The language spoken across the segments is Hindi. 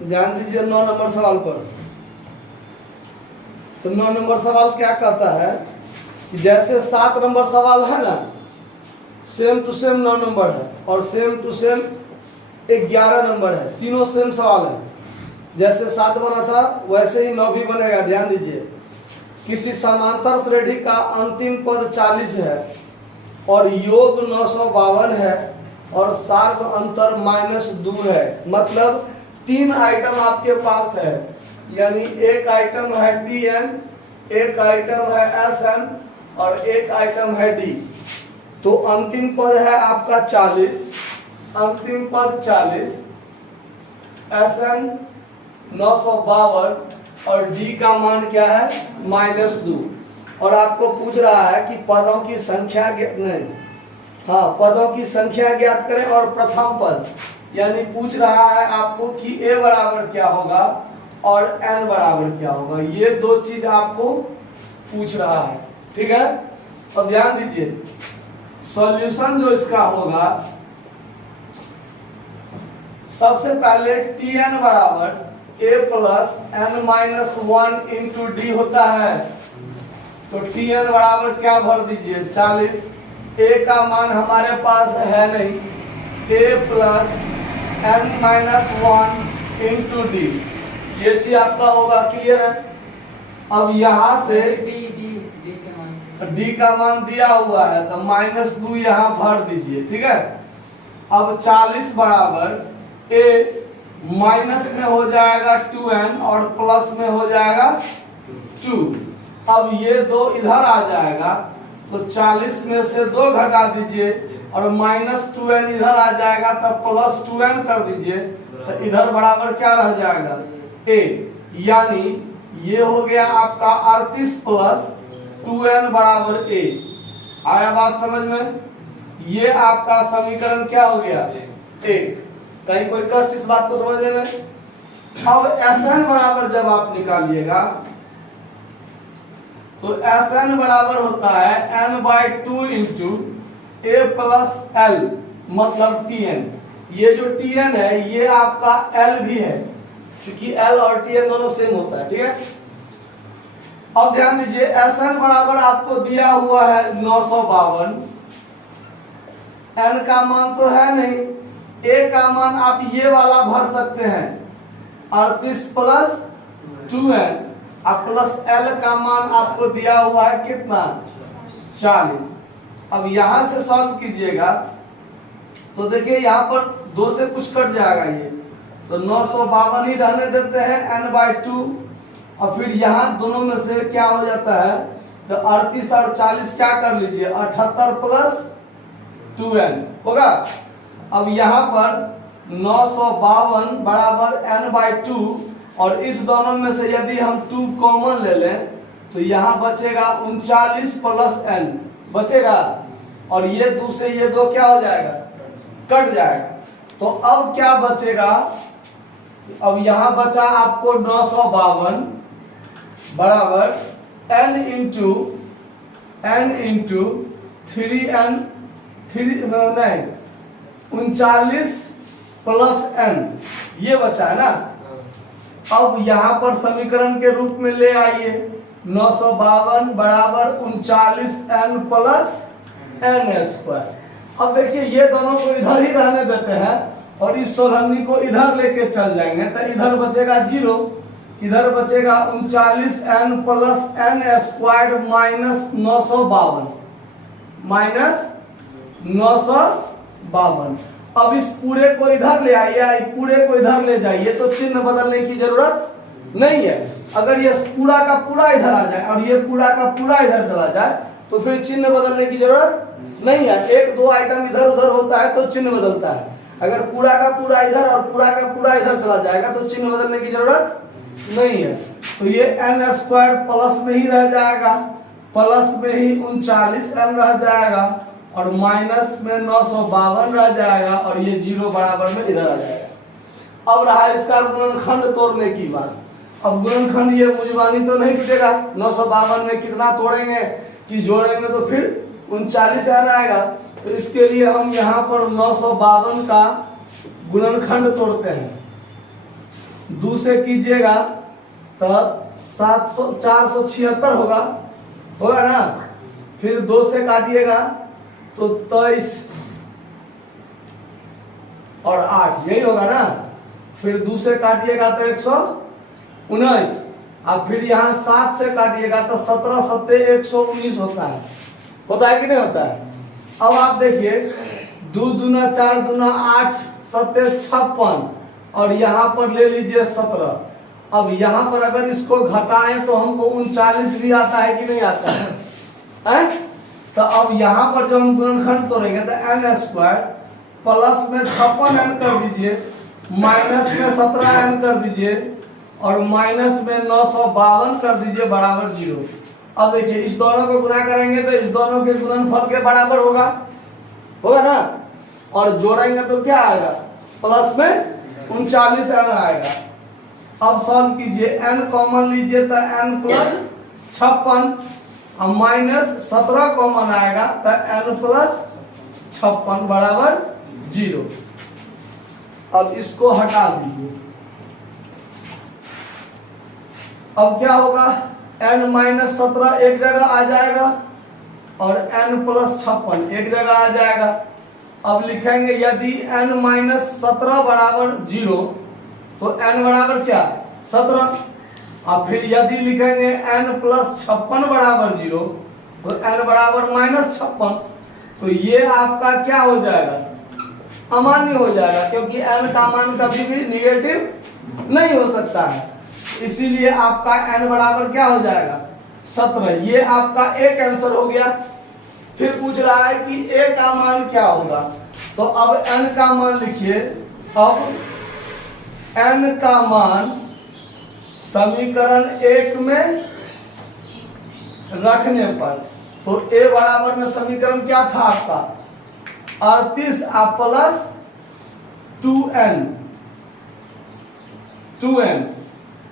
ध्यान दीजिए 9 नंबर सवाल पर। तो 9 नंबर सवाल क्या कहता है कि जैसे 7 नंबर सवाल है ना, सेम टू सेम 9 नंबर है और सेम टू सेम 11 नंबर है, तीनों सेम सवाल है। जैसे 7 बना था वैसे ही 9 भी बनेगा। ध्यान दीजिए, किसी समांतर श्रेणी का अंतिम पद 40 है और योग 952 है और सार्व अंतर -2 है। मतलब 3 आइटम आपके पास है, यानी एक आइटम है Tn, एक आइटम है Sn और एक आइटम है D। तो अंतिम पद है आपका 40, अंतिम पद 40, Sn 952 और D का मान क्या है -2। और आपको पूछ रहा है कि पदों की संख्या नहीं, हाँ, पदों की संख्या ज्ञात करें और प्रथम पद, यानी पूछ रहा है आपको कि A बराबर क्या होगा और N बराबर क्या होगा। ये 2 चीज आपको पूछ रहा है, ठीक है। अब ध्यान दीजिए, सॉल्यूशन जो इसका होगा, सबसे पहले Tn बराबर A plus n-1 into D होता है। तो Tn बराबर क्या भर दीजिए 40। A का मान हमारे पास है नहीं, A plus n-1 into D, ये चीज आपका होगा। क्लियर है। अब यहाँ से D का मान दिया हुआ है तो -2 यहाँ भर दीजिए, ठीक है। अब 40 बराबर A माइनस में हो जाएगा 2n और प्लस में हो जाएगा 2। अब ये 2 इधर आ जाएगा तो 40 में से 2 घटा दीजिए और -2n इधर आ जाएगा तब +2n कर दीजिए, तो इधर बराबर क्या रह जाएगा A। यानी ये हो गया आपका 38 प्लस 2n बराबर A। आया बात समझ में। ये आपका समीकरण क्या हो गया 1। कहीं कोई कष्ट इस बात को समझने में। अब Sn बराबर जब आप निकालिएगा तो Sn बराबर होता है n/2 into A plus L, मतलब Tn। ये जो Tn है ये आपका L भी है, क्योंकि L और Tn दोनों सेम होता है, ठीक है। अब ध्यान दीजिए, Sn बराबर आपको दिया हुआ है 952, n का मान तो है नहीं, A का मान आप ये वाला भर सकते हैं 38 प्लस 2n और प्लस L का मान आपको दिया हुआ है कितना 40। अब यहां से सॉल्व कीजिएगा तो देखिए यहाँ पर 2 से कुछ कट जाएगा, ये तो 952 ही रहने देते हैं n/2 और फिर यहाँ दोनों में से क्या हो जाता है तो 38 और 40 क्या कर लीजिए 78 प्लस 2n होगा। अब यहाँ पर 952 बराबर n/2 और इस दोनों में से यदि हम 2 कॉमन ले लें तो यहाँ बचेगा 39 प्लस n बचेगा और ये 2 से ये 2 क्या हो जाएगा कट जाएगा। तो अब क्या बचेगा, अब यहाँ बचा आपको 952 बराबर n into 3n 39 plus n, ये बचा है ना। अब यहाँ पर समीकरण के रूप में ले आइए 952 बराबर 39n प्लस n²। अब देखिए ये दोनों को इधर ही रहने देते हैं और इस सोलहनी को इधर लेके चल जाएंगे तो इधर बचेगा 0, इधर बचेगा 39n प्लस n² -952। अब इस पूरे को इधर ले आइए, पूरे को इधर ले जाइए तो चिन्ह बदलने की जरूरत नहीं है। अगर ये पूरा का पूरा इधर आ जाए और ये पूरा का पूरा इधर चला जाए तो फिर चिन्ह बदलने की जरूरत नहीं है। 1-2 आइटम इधर उधर होता है तो चिन्ह बदलता है। अगर पूरा का पूरा इधर और पूरा का पूरा इधर चला जाएगा तो चिन्ह बदलने की जरूरत नहीं है। तो ये n² प्लस में ही रह जाएगा, प्लस में ही 39n रह जाएगा और माइनस में 952 रह जाएगा और ये 0 बराबर में इधर आ जाएगा। अब रहा इसका गुणनखंड तोड़ने की बात। अब गुणनखंड ये मुजबानी तो नहीं टूटेगा, 952 में कितना तोड़ेंगे कि जोड़ेंगे तो फिर 39n आएगा। तो इसके लिए हम यहाँ पर 952 का गुणनखंड तोड़ते हैं। 2 से कीजिएगा तो 476 होगा ना। फिर 2 से काटिएगा तो 23 और 8 यही होगा ना। फिर 2 से काटिएगा तो 119 और फिर यहाँ 7 से काटिएगा तो 17 सत्ते 119 होता है कि नहीं होता है। अब आप देखिए 2 दूना 4 दूना 8 सत्ते 56 और यहाँ पर ले लीजिए 17। अब यहाँ पर अगर इसको घटाएं तो हमको 39 भी आता है कि नहीं आता है? तो अब यहाँ पर जो हम गुणनखंड तोड़ेंगे तो n स्क्वायर प्लस में 56n कर दीजिए, माइनस में 17n कर दीजिए और माइनस में 952 कर दीजिए बराबर 0। अब देखिए इस दोनों को गुणा करेंगे तो इस दोनों के गुणनफल के बराबर होगा ना। और जोड़ेंगे तो क्या आएगा, प्लस में 39n आएगा। अब सॉल्व कीजिए, n कॉमन लीजिए तो n प्लस 56 और माइनस 17 कॉमन आएगा तो n प्लस 56 बराबर 0। अब इसको हटा दीजिए। अब क्या होगा, n माइनस 17 एक जगह आ जाएगा और n प्लस 56 एक जगह आ जाएगा। अब लिखेंगे यदि n माइनस 17 बराबर 0 तो n बराबर क्या 17। और फिर यदि लिखेंगे n प्लस 56 बराबर 0 तो n बराबर माइनस 56। तो ये आपका क्या हो जाएगा, अमान्य हो जाएगा, क्योंकि n का मान कभी भी निगेटिव नहीं हो सकता है। इसीलिए आपका n बराबर क्या हो जाएगा 17। ये आपका एक आंसर हो गया। फिर पूछ रहा है कि a का मान क्या होगा, तो अब n का मान लिखिए। अब n का मान समीकरण 1 में रखने पर तो a बराबर में समीकरण क्या था आपका 38 प्लस 2n।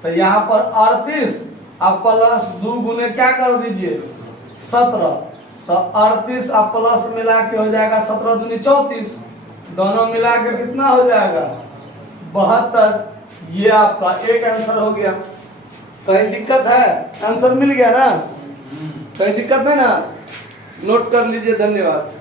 तो यहाँ पर 38 आप प्लस 2 गुने क्या कर दीजिए 17। तो 38 आप प्लस मिला के हो जाएगा 17 दूनी 34, दोनों मिला के कितना हो जाएगा 72। ये आपका एक आंसर हो गया। कहीं दिक्कत है, आंसर मिल गया ना, कहीं दिक्कत है ना, नोट कर लीजिए। धन्यवाद।